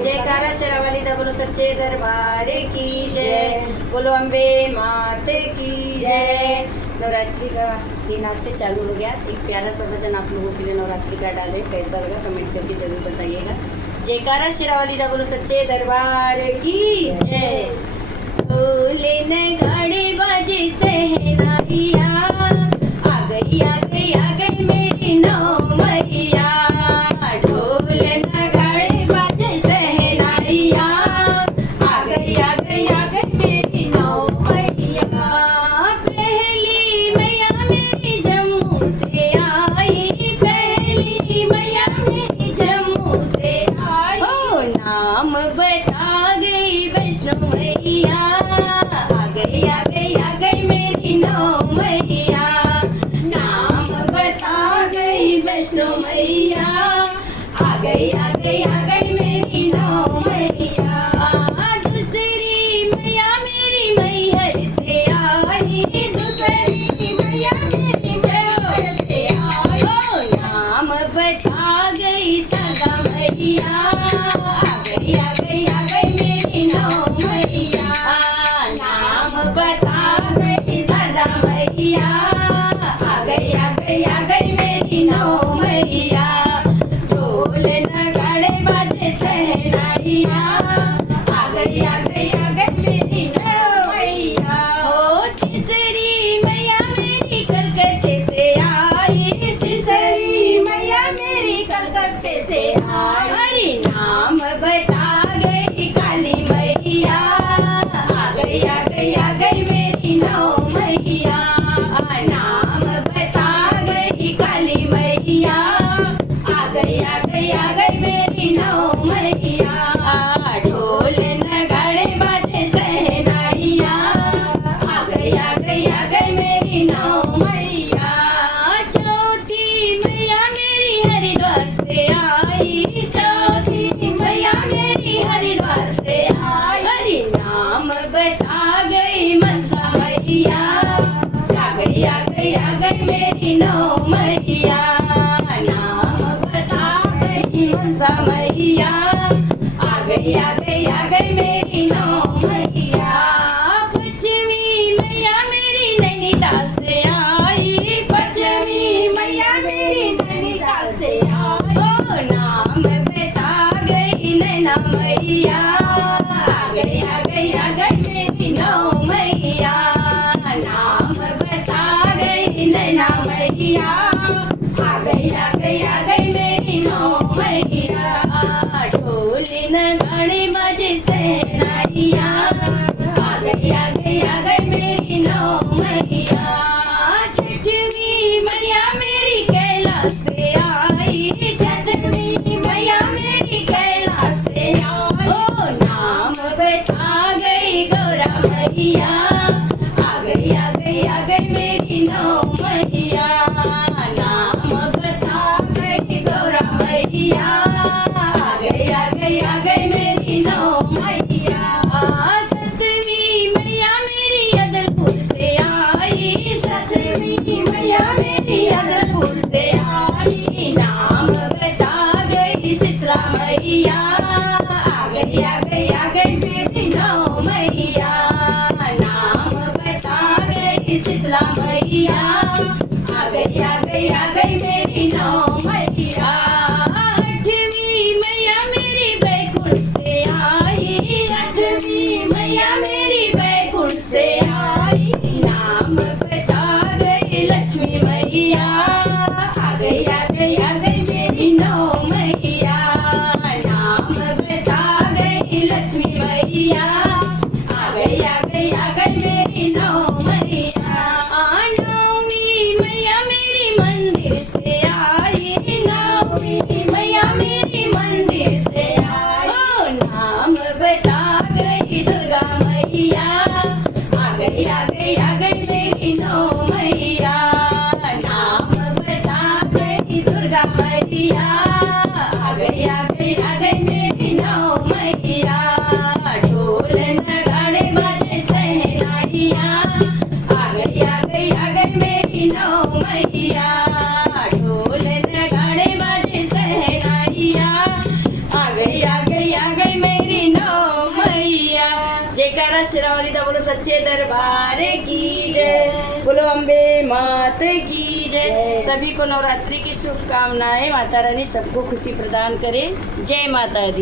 जयकारा शेरावाली दा बोलो सच्चे दरबार की जय। बोलो अम्बे माते की जय। नवरात्रि का दिन आज से चालू हो गया। एक प्यारा सा भजन आप लोगों के लिए नवरात्रि का डालें, कैसा लगा कमेंट करके जरूर बताइएगा। जयकारा शेरावाली दा बोलो सच्चे दरबार की जय। बोले नगाड़े बाजे सहनाइया, आ गई आ गई आ गई मेरी नौ मैया। ढोल नगाड़े बाजे सहनाइया, आ गई आ गई आ गई मेरी नौ मैया। पहली मैया मेरी जम्मू से आई, पहली मैया मेरी जम्मू से आई। ओ नाम बता गई वैष्णो मैया, आ गई आ गई आ गई मेरी नौ मैया। नाम बता गई वैष्णो मैया, आ गई आ गई आ गई मेरी नौ मैया। दूसरी मैया मेरी मैहर से आई, दूसरी मैया मेरी मैहर से आई। ओ नाम बता गई सदा मैया, आ गई आ गई आ गई मेरी नौ मैया। नाम बता गई सदा मैया, आ गई आ गई आ गई मेरी नौ मैया। ढोल नगाड़े बाजे सहनाइया, आ गई आ गई आ गई मेरी नौ मैया। ओ तीसरी मैया मेरी कलकत्ते से आई, तीसरी मैया मेरी कलकत्ते से आई। हरि नाम बता गई काली मैया, आ गई आ गई आ गई मेरी नौ मैया। नाम बता गई काली मैया, आ गई आ गई आ गई मेरी नौ मैया। ढोल नगाड़े बाजे सहनाइया, आ गई आ गई आ गई मेरी नौ मैया। चौथी मैया मेरी हरिद्वार से आई, चौथी मैया मेरी हरिद्वार से आई। हरि नाम बता गई मनसा मैया, आ गई आ गई आ गई मेरी नौ मैया। नाम बता गई मनसा मैया, आ गई आ गई आ गई मेरी नौ मैया। पश्चिमी मैया मेरी नैनीताल से आई, पश्चिमी मैया मेरी नैनीताल से आई। ओ नाम बता गई नैना मैया, आ गई आ गई आ गई मेरी नौ मैया। नाम बता गई नैना मैया, आ गई आ गई आ गई मेरी नौ मैया। ढोल नगाड़े बाजे सहनाइया, आ गई आ गई आ गई मेरी नौ मैया। छठवीं मैया मेरी कैलाश से आई, छठवीं मैया मेरी कैलाश से आई। ओ नाम बता गई गौरा मैया, आ गई आ गई आ गई मेरी नौ मैया। नाम बता गई गौरा मैया, आ गई आ गई आ गई मेरी नौ मैया। सतवीं मैया मेरी अदलपुर से आई, सतवीं मैया मेरी अदलपुर से आई। नाम बता गई शीतला मैया, आ गई आ गई आ गई मेरी नौ मैया। जयकारा शेरावाली दा बोलो सच्चे दरबार की जय। बोलो अम्बे मात की जय। सभी को नवरात्रि की शुभकामनाएं। माता रानी सबको खुशी प्रदान करे। जय माता दी।